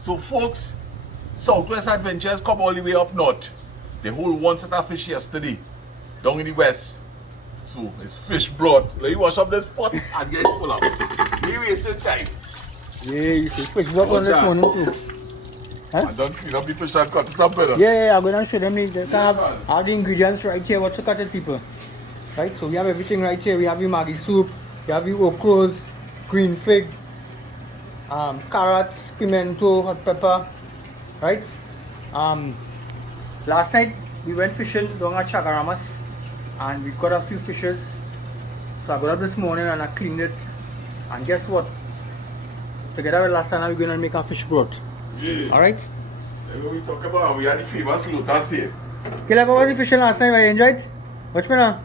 So folks, Southwest Adventures come all the way up north. They hold one set of fish yesterday, down in the west. So it's fish broth. Let you wash up this pot and get it full up. We wasting time. Yeah, you should fish broth on this morning, folks. Huh? And don't clean up the fish and cut it up better. Yeah, I'm going to show them. They can have all the ingredients right here. What to cut it, people. Right, so we have everything right here. We have the Maggi soup, we have the okras, green fig, carrots, pimento, hot pepper. Right. Last night we went fishing down at Chagaramas and we caught a few fishes. So I got up this morning and I cleaned it. And guess what? Together with Lasana, we're going to make a fish broth. Yeah. Alright? When we talk about, we had the famous lotus here. Caleb, how was the fishing last night? You enjoyed it? What's going on?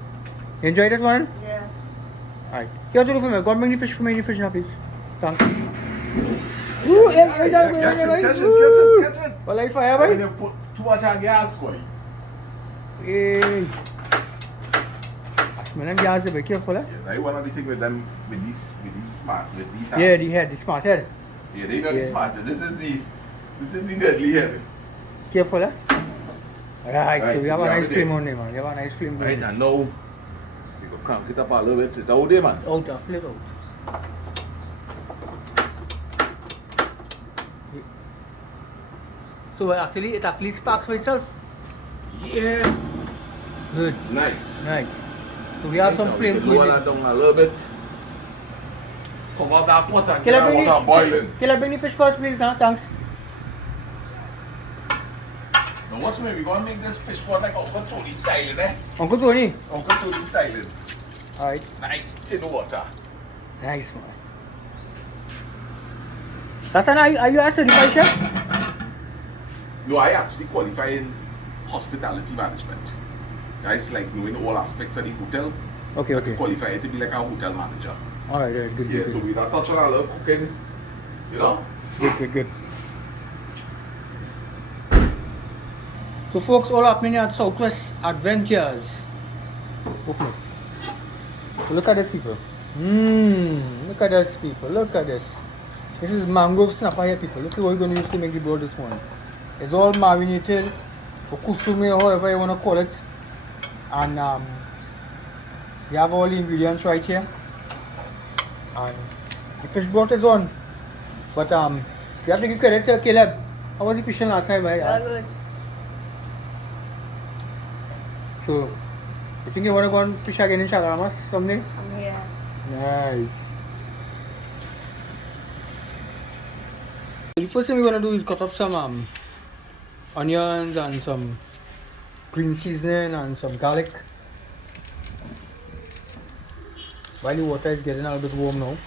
You enjoyed it, man? Yeah. Alright. You have to do for me. God, bring the fish for me in the fish now, please. Thanks. Woo! Catch it. Well, like fire, When boy. you put too much on gas, boy. Hey. Man, them guys are very careful, eh? Yeah, that's one of the things with them, with these smart, with these. Yeah, the head, the smart head. Yeah, they know the Yeah. smart. This is the deadly head. Careful, eh? Right, so we have a nice it flame there. on there, man. We have a nice flame Right, going. and now we go crank it up a little bit. It's out there, man. Out, flip out. So it actually sparks by itself. Yeah. Good, Nice. nice. So we have some Now we flames can lower going. that down a little bit. Cover that pot and Can get I that bring water boiling. Can I bring the fish first, please? Now, thanks. Now watch me, we're going to make this fish pot like Uncle Tony style, eh? Uncle Tony. Uncle Tony style. Alright, Nice tin water. nice, man. Hassan, are you a certified chef? No, I actually qualify in hospitality management. Guys, like knowing all aspects of the hotel. Okay, I okay. qualify to be like a hotel manager. Alright, good, Yeah, good, so good. we start touching a little cooking, you know? Good. So folks, all happening at Southwest Adventures. Open it. So look at this, people. Look at this, people. Look at this. This is mangrove snapper here, people. This is what we're going to use to make the broth this morning. It's all marinated, or kusume, or however you want to call it. And we have all the ingredients right here. And the fish broth is on. But you have to give credit to Caleb. How was the fishing last night, right? Good. So, you think you want to go and fish again in Chagaramas someday? I'm here. Nice. The first thing we're going to do is cut up some onions and some green seasoning and some garlic. While the water is getting a little bit warm now.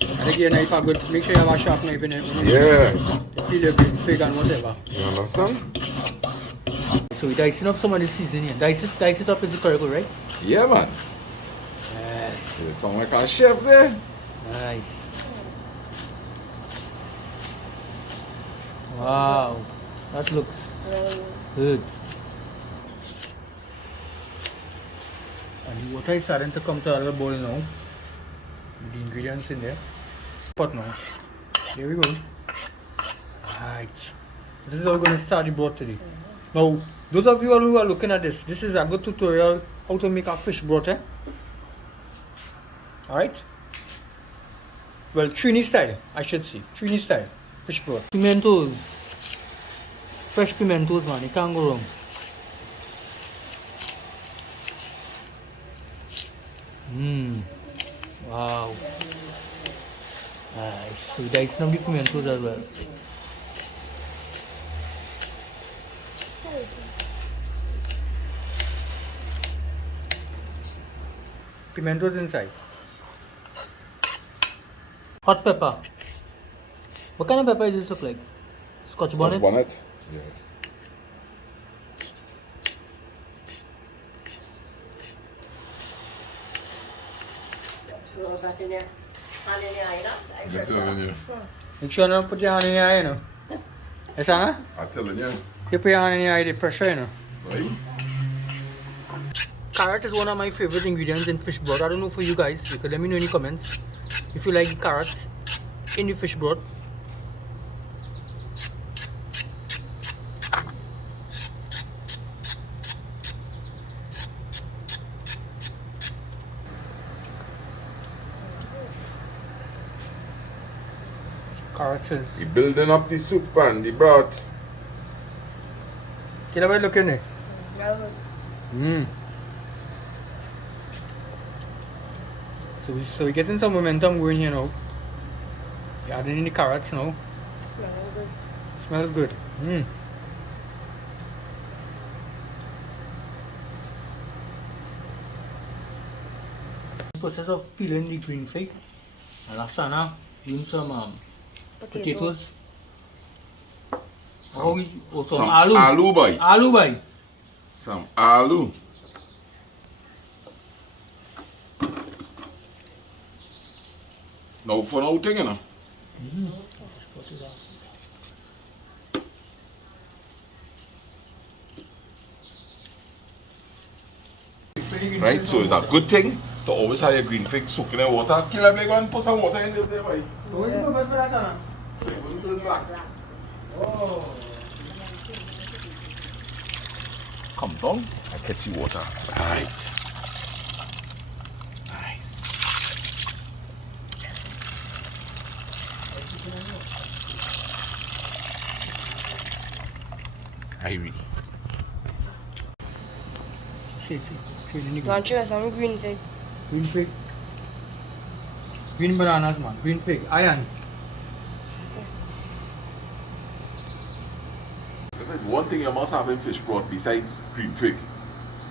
And again, knife are good. Make sure you have a sharp knife in it. Yeah. To peel your green fig and whatever. You understand? So we're dicing up some of the seasoning here. Dice it up is the correct, right? Yeah, man. Yes. You sound like a chef there. Nice. Wow. That looks good. And the water is starting to come to a little boil now. With the ingredients in there. Pot now. There we go. Right. This is how we're going to start the broth today. Now, those of you who are looking at this is a good tutorial how to make a fish broth. Alright? Well, Trini style, I should say. Trini style. Fish broth. Pimentos. Fresh pimentos, man. You can't go wrong. Wow. Nice. So, dicing up the pimentos as well. Pimentos inside. Hot pepper. What kind of pepper does this look like? Scotch bonnet? Bonnet. Yeah. Roll that in there. Hand in the eye, no? I'm telling you. Make sure you don't put your hand in your eye, you know. Yes, Anna? I'm telling you. You put your hand in your eye, the pressure, you know. Right? carrot is one of my favorite ingredients in fish broth. I don't know for you guys. You could let me know in the comments if you like carrot in the fish broth. Carrots is. He building up the soup and the broth. Can I look in it? No. So we're getting some momentum going here now. We're adding in the carrots now. Smelling good. Smells good. Process of peeling the green fig. And Lasana doing some potatoes. Some aloo. Aloo boy. Aloo boy. Some aloo. No for no thing, you know. Right, so it's a good thing to always have your green fig soak in the water. Kill a big one, put some water in this there, boy. What is the purpose for that, Sana? So it won't turn black. Oh. Come down, I catch you water. Right. Nice. Irie. Want you some green fig? Green fig. Green bananas, man. Green fig. Iron. If there's one thing you must have in fish broth besides green fig,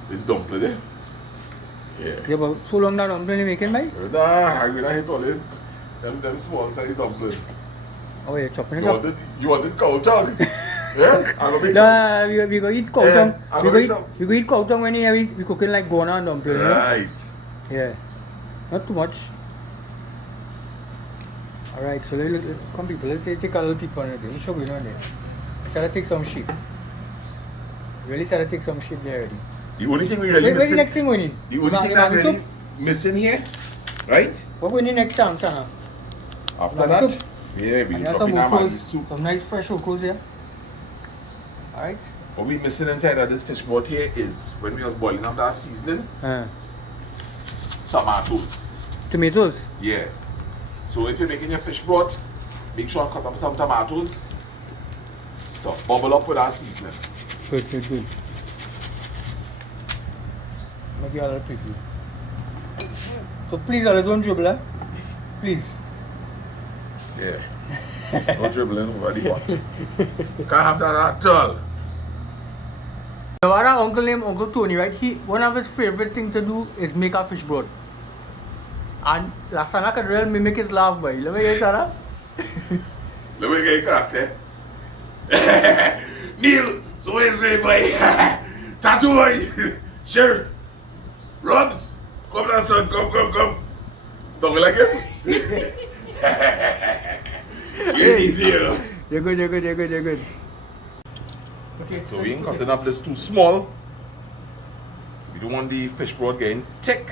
it's dumpling, eh? Yeah. Yeah, but so long that dumpling you making, by? Nah, I'm gonna hit all it. Them small size dumpling. Oh, yeah, chopping it You up. wanted cow tongue? Yeah? I don't make Nah, we go eat cow Yeah, tongue. I We don't go eat cow tongue when we cooking like gona and dumpling. You know? Right. Yeah. Not too much. Alright, so come people, let's take a little peek on it. Let's show you on there. Start to take some sheep. Really start to take some sheep there already. The only thing we really Where's the missing. next thing we need? The only thing that really missing here, right? What we need next time, Sana? After Maggi that, soup. yeah, we And drop there's in some our Maggi okras, soup. some nice fresh okras here. Alright? What we missing inside of this fish broth here is when we was boiling up that seasoning, tomatoes. Tomatoes. Yeah. So if you're making your fish broth, make sure you cut up some tomatoes. So bubble up with our seasoning. Good. Maybe I'll help you. So please, Allah, don't dribble, eh? Please. Yeah. No dribbling over the pot. Can't have that at all. Our uncle named Uncle Tony, right? One of his favorite things to do is make a fish broth. And Lasana can really mimic his laugh, boy. Let me hear Sana. Let me get cracked, eh? Neil, so what is it, boy? Tattoo, boy. Sheriff. Robs. Come now, son. Come. Something like him? You're easy, you know. You're good. Okay. So we ain't cutting up this too small. We don't want the fish broth getting thick.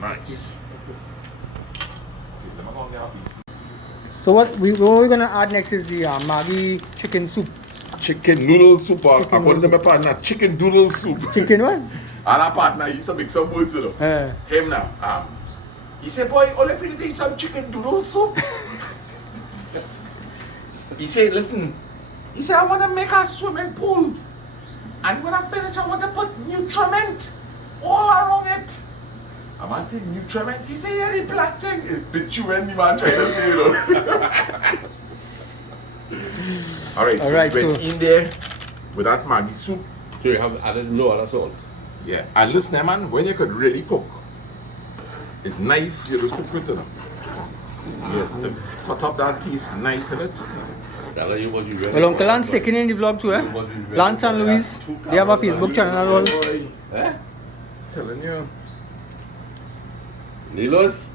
Nice. So what we're gonna add next is the Maggi chicken soup. Chicken noodle soup. According to my partner, chicken doodle soup. Chicken what? And our partner used to make some words, you know. Him now. He said, boy, all I feel is eat some chicken doodle soup. He said, listen. He said, I want to make a swimming pool. And when I finish, I want to put nutriment all around it. A man said, nutriment? He said, yeah, the black thing. It's bitumen, the man trying to say, you know. Alright, so we went in there with that Maggi soup. So you have added no other salt. Yeah, and listen, man, when you could really cook, it's knife, you just cook with it. Yes, to cut up that taste nice in it. Well, Uncle Lance taking in the vlog too, eh? Lance and Louise, they have a Facebook channel and all. Eh? Telling you. Nilos?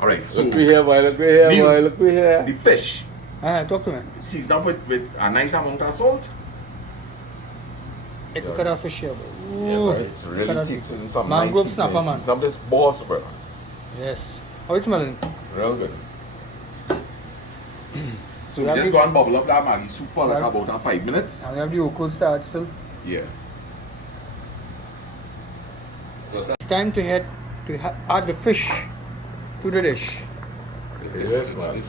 Alright, so Look me here, boy. Look me here, Neil. boy. Look me here. the fish, Talk to me. seasoned up with a nice amount of salt. Hey, look at that fish here, bro. Yeah, Ooh, right. It's look really at that. takes in some Mangrove nice snapper, man. season up this boss, bro. Yes. How it smelling? Real good. So that just be- go and bubble up that Maggi soup for like that- about 5 minutes. And we have the okra starch still. Yeah. It's time to add the fish to the dish. Yes, man.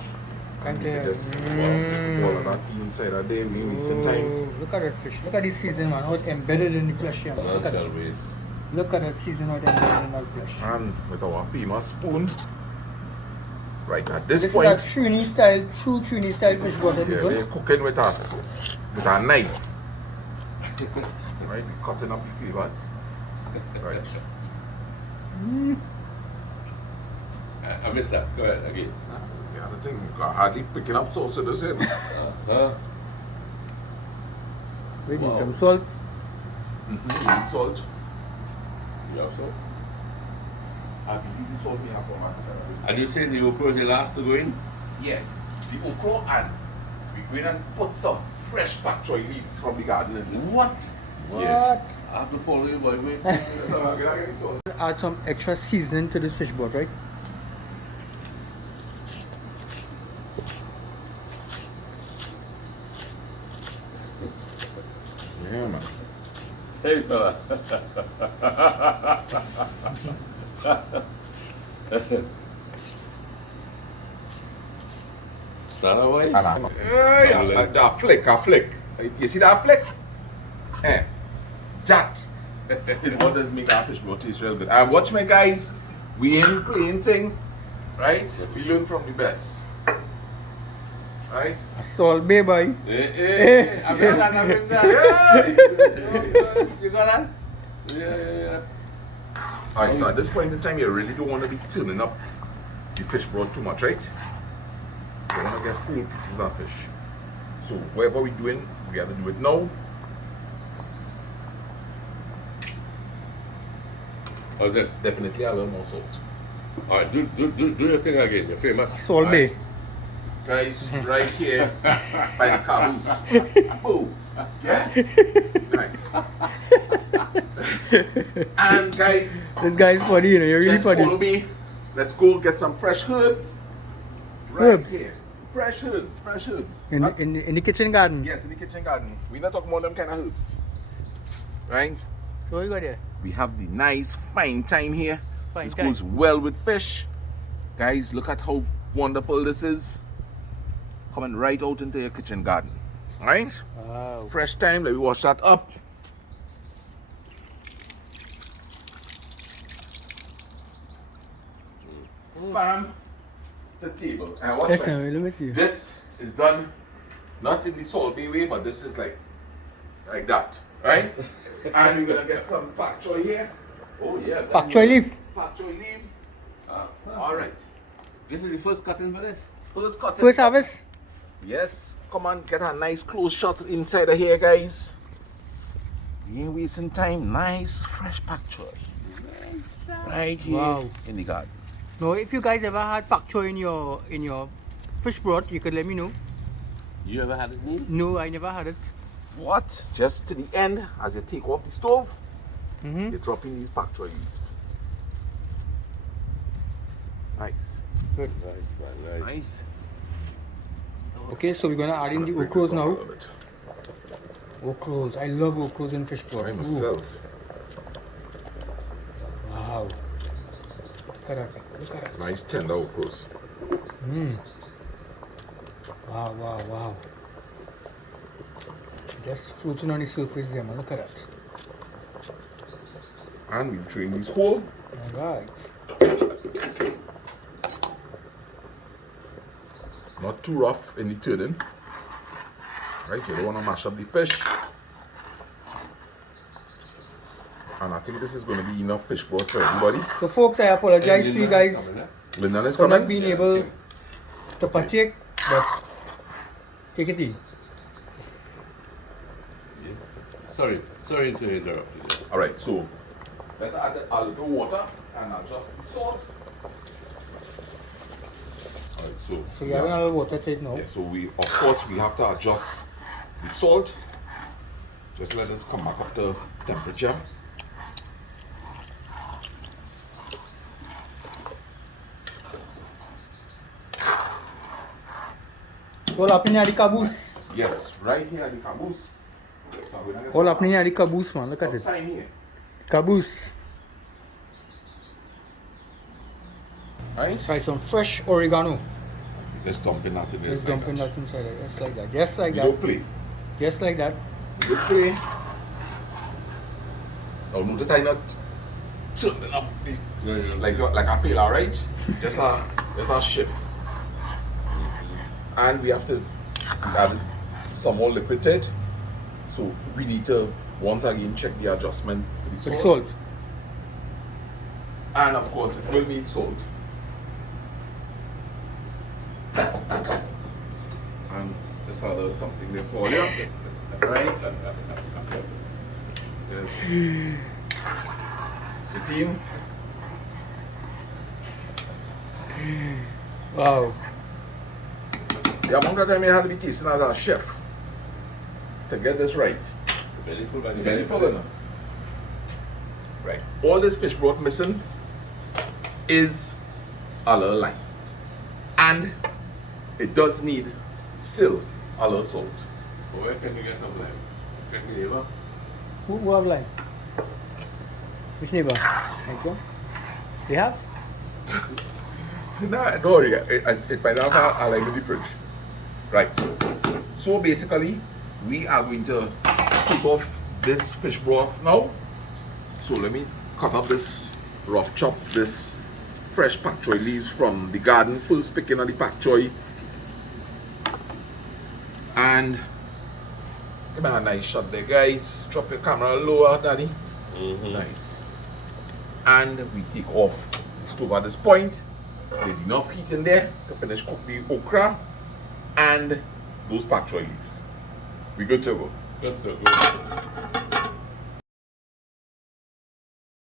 Time to add. Just all of that inside of there, we wasting time. Look at that fish. Look at this season, man. How it's embedded in the flesh here. Man. Look at that. Look at that season, how it's embedded in that flesh. And with our famous spoon. Right at this This point, is that Trini style, true Trini style fish butter. yeah, they're cooking with us with a knife. Right, we're cutting up the flavors. Right. I missed that. Go ahead again. Yeah, the thing, hardly picking up sauce at the same. We need Wow. some salt. Salt. You also? I believe the salt we have on our side. And you say the okra is the last to go in? Yeah, the okra, and we go in and put some fresh pak choy leaves from the garden in this. What? Yeah. I have to follow you, boy. Wait. So I'm gonna get the salt. Add some extra seasoning to this fish broth, right? Yeah, man. Hey, fella. Not away. Yeah, that flick. You see that flick? Eh. That is what does make our fish broth taste real good. And watch me, guys. We ain't playing thing, right? We learn from the best. Right? Salt bay, boy. Hey, I missed that. Yeah. You got that? Yeah. Alright, so at this point in time, you really don't want to be turning up the fish broth too much, right? You want to get whole pieces of fish. So whatever we're doing, we got to do it now. How's it? Definitely a little more salt. Alright, do your thing again. You're famous. Salt bay. Guys, right here by the caboose. Boom. Yeah? Nice. And guys, This guy's funny, you know. You're really just funny. follow me. Let's go get some fresh herbs. Right Herbs? here. Fresh herbs. In the kitchen garden. Yes, in the kitchen garden. We're not talking about them kind of herbs. Right? So what you got there? We have the nice fine thyme here. Fine This thyme. goes well with fish. Guys, look at how wonderful this is. Coming right out into your kitchen garden. Alright? Wow. Fresh thyme, let me wash that up. Bam. To table. And watch Yes, this. let me see. This is done not in the salty way, but this is like that. Right? And we're gonna get some pak choy here. Oh, yeah. Pak choy leaf. Pak choy leaves. Ah, Alright. This is the first cutting for this? First cut. First harvest. Yes. Come on, get a nice close shot inside of here, guys. We ain't wasting time. Nice fresh pak choy. Right here Wow. in the garden. No, if you guys ever had pak choy in your fish broth, you could let me know. You ever had it, Neil? No, I never had it. What? Just to the end, as you take off the stove, Mm-hmm. you're dropping these pak choy leaves. Nice. Good. Nice, man. Nice. Nice. Okay, so we're gonna add in the Break okras this down a now. little bit. Okras. I love okras in fish broth. I Ooh. myself. Wow. Look at that. Look at that. Nice tender okras. Mmm. Wow, wow, wow. Just floating on the surface there, man. Look at that. And we'll train these whole. Alright. Not too rough in the turning. Right, you don't want to mash up the fish. And I think this is going to be enough fish broth for everybody. So folks, I apologize to you guys Lyndon is for not coming. being able to partake, but take it easy. Sorry to interrupt you. Alright, so let's add a little water and adjust the salt. So you have a little water to it now. Yeah, so we, of course, we have to adjust the salt. Just let us come back up to temperature. All up in here the caboose. Yes, right here at the caboose. All up in here the caboose, man. Look at it. Time here. Caboose. Right? Try some fresh oregano. Just dumping that in there. Just dumping that inside it. Just like that. Just like We that. don't play. Just like that. We don't play. Now notice I not turning up like a pillar, right? Just a shift. And we have to add some more liquid to it. So we need to once again check the adjustment for the With salt. salt. And of course it will need salt. And just add something there for you. Right? Yes. Sitting. Wow. The amount of time you have to be kissing as a chef to get this right. Belly full by the Belly full enough. Right. All this fish broth missing is a little lime. And it does need still a little salt. Where can you get some lime? Check me neighbor. Who have lime? Which neighbor? Next one? They have? Nah, don't worry. It might have a lime in the fridge. Right. So basically, we are going to cook off this fish broth now. So let me cut up this rough chop, this fresh pak choy leaves from the garden, full picking of the pak choy. And give me a nice shot there, guys. Drop your camera lower, Daddy. Nice. And we take off the stove at this point. There's enough heat in there to finish cook the okra and those pak choy leaves. We good to go. Good, so good.